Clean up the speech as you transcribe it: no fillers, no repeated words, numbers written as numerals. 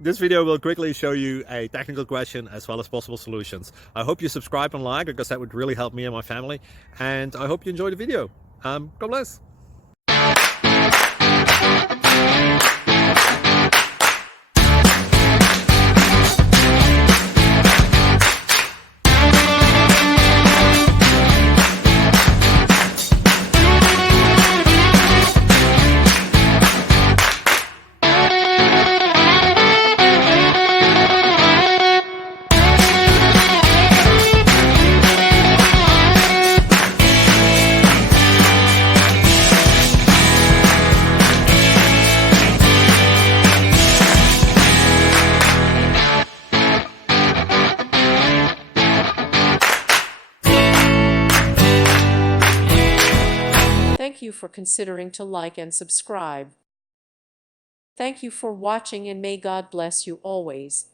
This video will quickly show you a technical question as well as possible solutions. I hope you subscribe and like, because that would really help me and my family. And I hope you enjoy the video. God bless. Thank you for considering to like and subscribe. Thank you for watching, and may God bless you always.